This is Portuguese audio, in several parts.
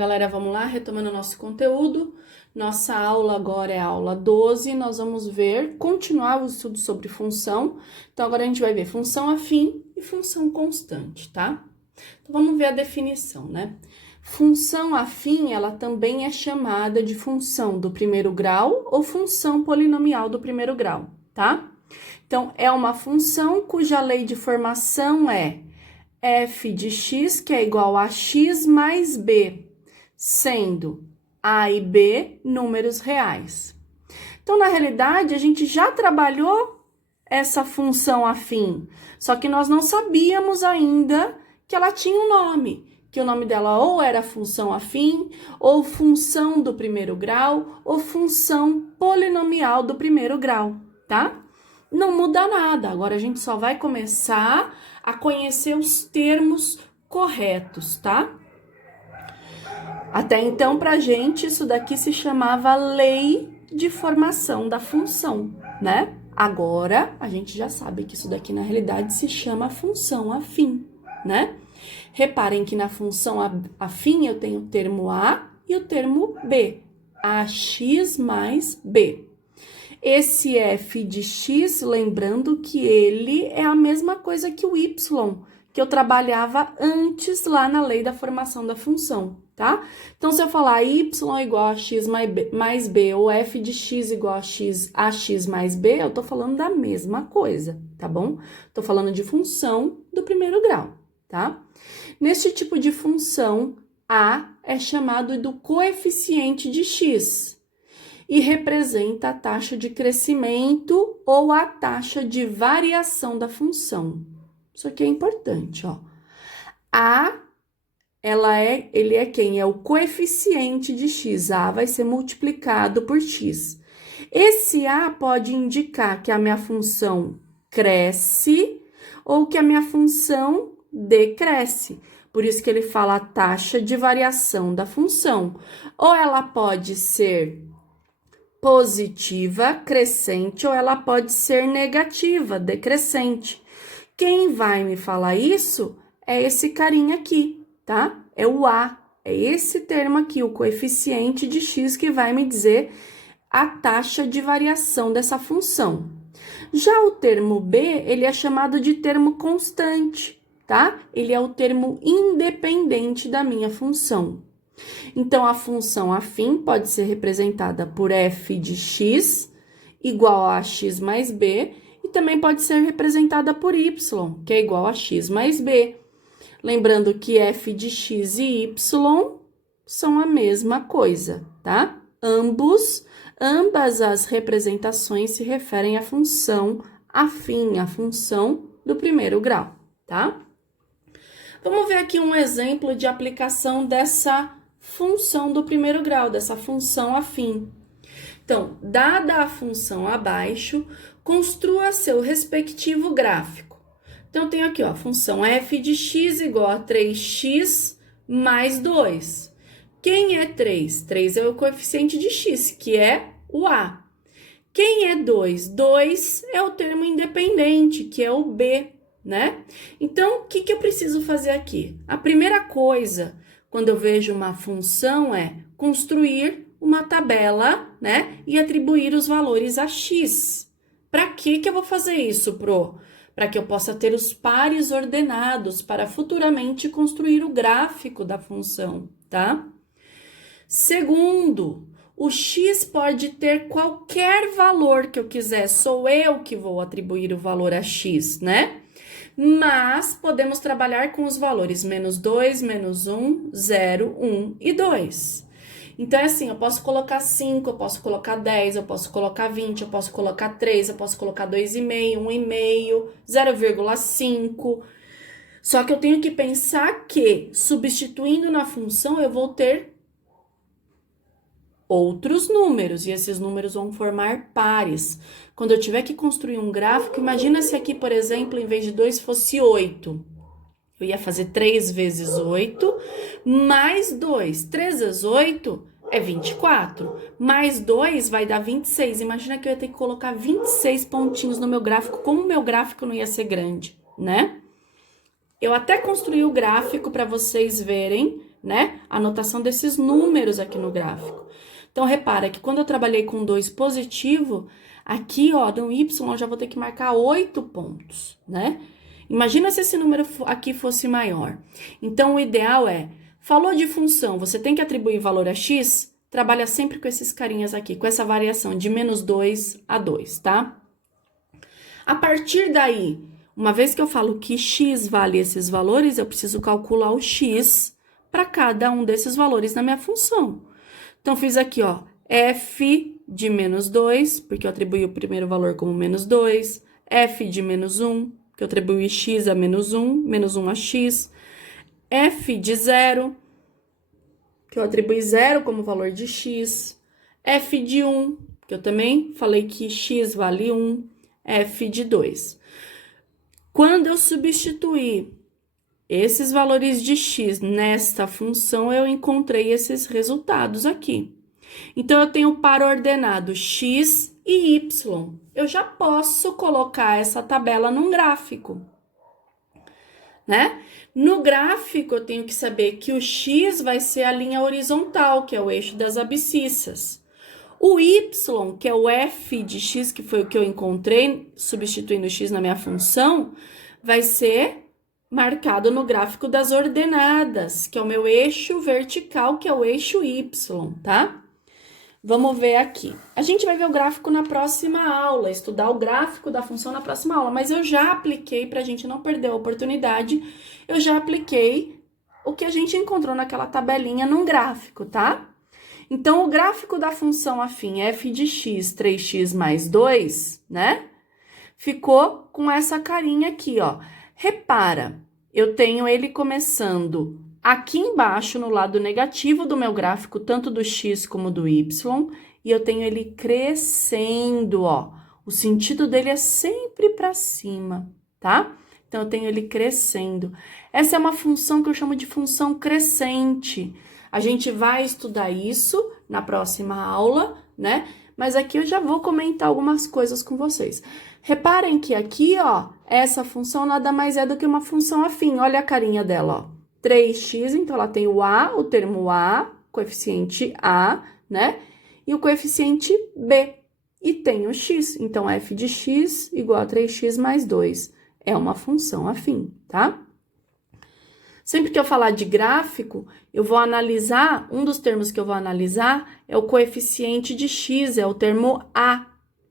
galera, vamos lá, retomando o nosso conteúdo. Nossa aula agora é a aula 12, nós vamos continuar o estudo sobre função. Então, agora a gente vai ver função afim e função constante, tá? Então, vamos ver a definição, né? Função afim, ela também é chamada de função do primeiro grau ou função polinomial do primeiro grau, tá? Então, é uma função cuja lei de formação é f de x, que é igual a x mais b, sendo a e b números reais. Então, na realidade, a gente já trabalhou essa função afim, só que nós não sabíamos ainda que ela tinha um nome, que o nome dela ou era função afim, ou função do primeiro grau, ou função polinomial do primeiro grau, tá? Não muda nada, agora a gente só vai começar a conhecer os termos corretos, tá? Até então, pra gente, isso daqui se chamava lei de formação da função, né? Agora, a gente já sabe que isso daqui, na realidade, se chama função afim, né? Reparem que na função afim eu tenho o termo A e o termo B, AX mais B. Esse f de x, lembrando que ele é a mesma coisa que o y, que eu trabalhava antes lá na lei da formação da função, tá? Então, se eu falar y igual a x mais b, ou f de x igual a x mais b, eu tô falando da mesma coisa, tá bom? Tô falando de função do primeiro grau, tá? Nesse tipo de função, a é chamado do coeficiente de x, e representa a taxa de crescimento ou a taxa de variação da função. Isso aqui é importante, ó. Ele é quem? É o coeficiente de x. A vai ser multiplicado por x. Esse A pode indicar que a minha função cresce ou que a minha função decresce. Por isso que ele fala a taxa de variação da função. Ou ela pode ser positiva, crescente, ou ela pode ser negativa, decrescente. Quem vai me falar isso é esse carinha aqui, tá? É o A, é esse termo aqui, o coeficiente de x, que vai me dizer a taxa de variação dessa função. Já o termo B, ele é chamado de termo constante, tá? Ele é o termo independente da minha função. Então, a função afim pode ser representada por f de x igual a x mais b, e também pode ser representada por y, que é igual a x mais b. Lembrando que f de x e y são a mesma coisa, tá? Ambas as representações se referem à função afim, à função do primeiro grau, tá? Vamos ver aqui um exemplo de aplicação dessa função do primeiro grau, dessa função afim. Então, dada a função abaixo, construa seu respectivo gráfico. Então, eu tenho aqui, ó, a função f de x igual a 3x mais 2. Quem é 3? 3 é o coeficiente de x, que é o A. Quem é 2? 2 é o termo independente, que é o B, né? Então, o que eu preciso fazer aqui? A primeira coisa, quando eu vejo uma função, é construir uma tabela, né? E atribuir os valores a x. Para que eu vou fazer isso, Pro? Para que eu possa ter os pares ordenados para futuramente construir o gráfico da função, tá? Segundo, o x pode ter qualquer valor que eu quiser, sou eu que vou atribuir o valor a x, né? Mas podemos trabalhar com os valores menos 2, menos 1, 0, 1 e 2. Então, é assim, eu posso colocar 5, eu posso colocar 10, eu posso colocar 20, eu posso colocar 3, eu posso colocar 2,5, 1,5, 0,5. Só que eu tenho que pensar que, substituindo na função, eu vou ter outros números, e esses números vão formar pares. Quando eu tiver que construir um gráfico, imagina se aqui, por exemplo, em vez de 2 fosse 8. Eu ia fazer 3 vezes 8, mais 2. 3 vezes 8 é 24. Mais 2 vai dar 26. Imagina que eu ia ter que colocar 26 pontinhos no meu gráfico, como o meu gráfico não ia ser grande, né? Eu até construí o gráfico para vocês verem né? A anotação desses números aqui no gráfico. Então, repara que quando eu trabalhei com 2 positivo, aqui, ó, no Y, eu já vou ter que marcar 8 pontos, né? Imagina se esse número aqui fosse maior. Então, o ideal é, falou de função, você tem que atribuir valor a x, trabalha sempre com esses carinhas aqui, com essa variação de -2 a 2, tá? A partir daí, uma vez que eu falo que x vale esses valores, eu preciso calcular o x para cada um desses valores na minha função. Então, fiz aqui, ó, f de -2, porque eu atribuí o primeiro valor como -2, f de -1, que eu atribuí x a -1, -1 a x, f de 0, que eu atribuí 0 como valor de x, f de 1, que eu também falei que x vale 1, f de 2. Quando eu substituir esses valores de x nesta função, eu encontrei esses resultados aqui. Então, eu tenho para ordenado x e y. Eu já posso colocar essa tabela num gráfico, né? No gráfico, eu tenho que saber que o x vai ser a linha horizontal, que é o eixo das abscissas. O y, que é o f de x, que foi o que eu encontrei, substituindo o x na minha função, vai ser marcado no gráfico das ordenadas, que é o meu eixo vertical, que é o eixo y, tá? Vamos ver aqui. A gente vai ver o gráfico na próxima aula, estudar o gráfico da função na próxima aula, mas eu já apliquei, para a gente não perder a oportunidade, eu já apliquei o que a gente encontrou naquela tabelinha num gráfico, tá? Então, o gráfico da função afim f de x, 3x mais 2, né? Ficou com essa carinha aqui, ó. Repara, eu tenho ele começando aqui embaixo, no lado negativo do meu gráfico, tanto do x como do y, e eu tenho ele crescendo, ó. O sentido dele é sempre para cima, tá? Então, eu tenho ele crescendo. Essa é uma função que eu chamo de função crescente. A gente vai estudar isso na próxima aula, né? Mas aqui eu já vou comentar algumas coisas com vocês. Reparem que aqui, ó, essa função nada mais é do que uma função afim. Olha a carinha dela, ó. 3x, então ela tem o a, o termo a, coeficiente a, né? E o coeficiente b. E tem o x, então f de x igual a 3x mais 2. É uma função afim, tá? Sempre que eu falar de gráfico, eu vou analisar, um dos termos que eu vou analisar é o coeficiente de x, é o termo a,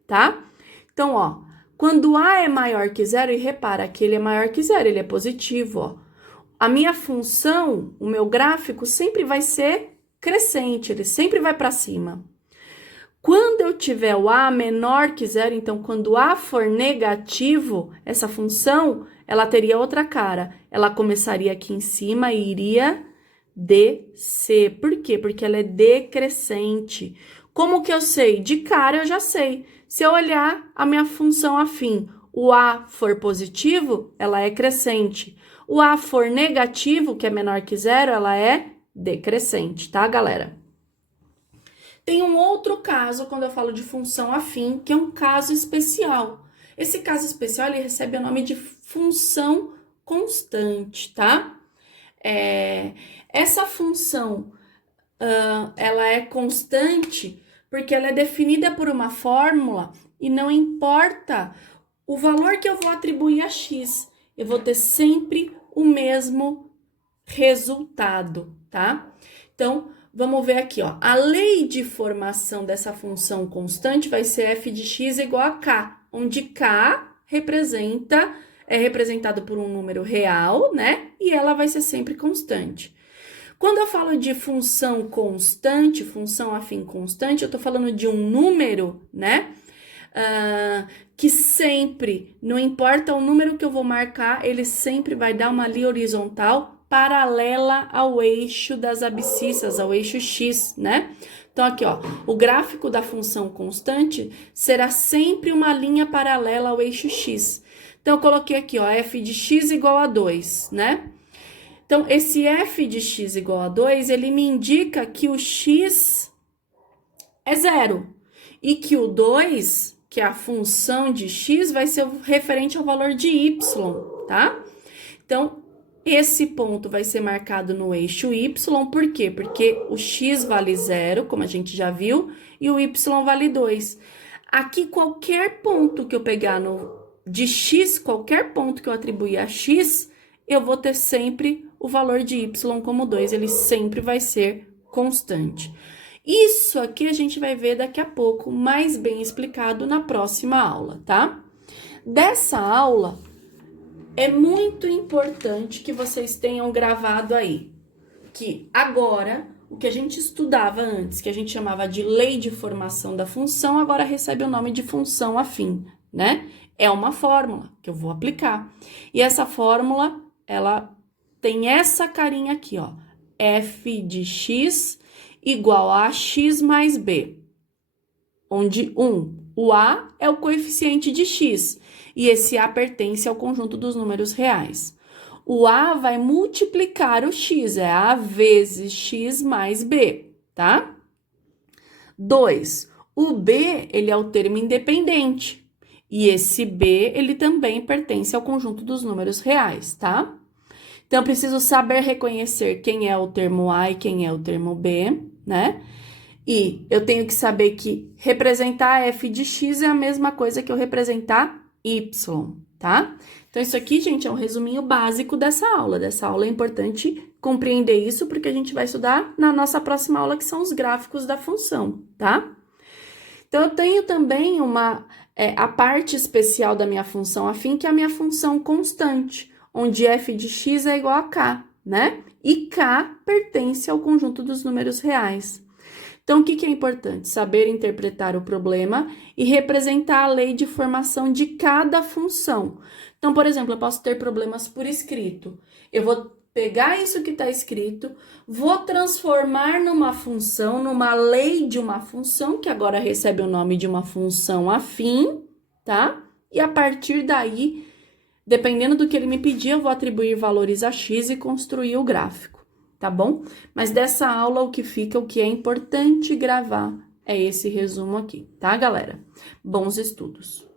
tá? Então, ó, quando a é maior que zero, e repara que ele é maior que zero, ele é positivo, ó. A minha função, o meu gráfico, sempre vai ser crescente, ele sempre vai para cima. Quando eu tiver o a menor que zero, então, quando a for negativo, essa função, ela teria outra cara. Ela começaria aqui em cima e iria descer. Por quê? Porque ela é decrescente. Como que eu sei? De cara eu já sei. Se eu olhar a minha função afim, o a for positivo, ela é crescente. O a for negativo, que é menor que zero, ela é decrescente, tá, galera? Tem um outro caso quando eu falo de função afim, que é um caso especial. Esse caso especial, ele recebe o nome de função constante, tá? Essa função, ela é constante porque ela é definida por uma fórmula e não importa o valor que eu vou atribuir a x, eu vou ter sempre o mesmo resultado, tá? Então, vamos ver aqui, ó. A lei de formação dessa função constante vai ser f de x igual a k, onde k é representado por um número real, né? E ela vai ser sempre constante. Quando eu falo de função constante, função afim constante, eu tô falando de um número, né? Que sempre, não importa o número que eu vou marcar, ele sempre vai dar uma linha horizontal paralela ao eixo das abscissas, ao eixo x, né? Então, aqui, ó, o gráfico da função constante será sempre uma linha paralela ao eixo x. Então, eu coloquei aqui, ó, f de x igual a 2, né? Então, esse f de x igual a 2, ele me indica que o x é zero e que o 2, que é a função de x, vai ser referente ao valor de y, tá? Então, Esse ponto vai ser marcado no eixo Y, por quê? Porque o x vale 0, como a gente já viu, e o y vale 2. Aqui, qualquer ponto que eu pegar de x, qualquer ponto que eu atribuir a x, eu vou ter sempre o valor de y como 2, ele sempre vai ser constante. Isso aqui a gente vai ver daqui a pouco, mais bem explicado na próxima aula, tá? Dessa aula, é muito importante que vocês tenham gravado aí, que agora, o que a gente estudava antes, que a gente chamava de lei de formação da função, agora recebe o nome de função afim, né? É uma fórmula que eu vou aplicar. E essa fórmula, ela tem essa carinha aqui, ó. F de x igual a x mais b, onde o a é o coeficiente de x, e esse a pertence ao conjunto dos números reais. O a vai multiplicar o x, é a vezes x mais b, tá? 2. O b, ele é o termo independente, e esse b, ele também pertence ao conjunto dos números reais, tá? Então, eu preciso saber reconhecer quem é o termo a e quem é o termo b, né? E eu tenho que saber que representar f de x é a mesma coisa que eu representar y, tá? Então, isso aqui, gente, é um resuminho básico dessa aula. Dessa aula é importante compreender isso, porque a gente vai estudar na nossa próxima aula, que são os gráficos da função, tá? Então, eu tenho também a parte especial da minha função afim, que é a minha função constante, onde f de x é igual a k, né? E k pertence ao conjunto dos números reais. Então, o que é importante? Saber interpretar o problema e representar a lei de formação de cada função. Então, por exemplo, eu posso ter problemas por escrito. Eu vou pegar isso que está escrito, vou transformar numa função, numa lei de uma função, que agora recebe o nome de uma função afim, tá? E a partir daí, dependendo do que ele me pedir, eu vou atribuir valores a x e construir o gráfico. Tá bom? Mas dessa aula, o que fica, o que é importante gravar, é esse resumo aqui, tá, galera? Bons estudos!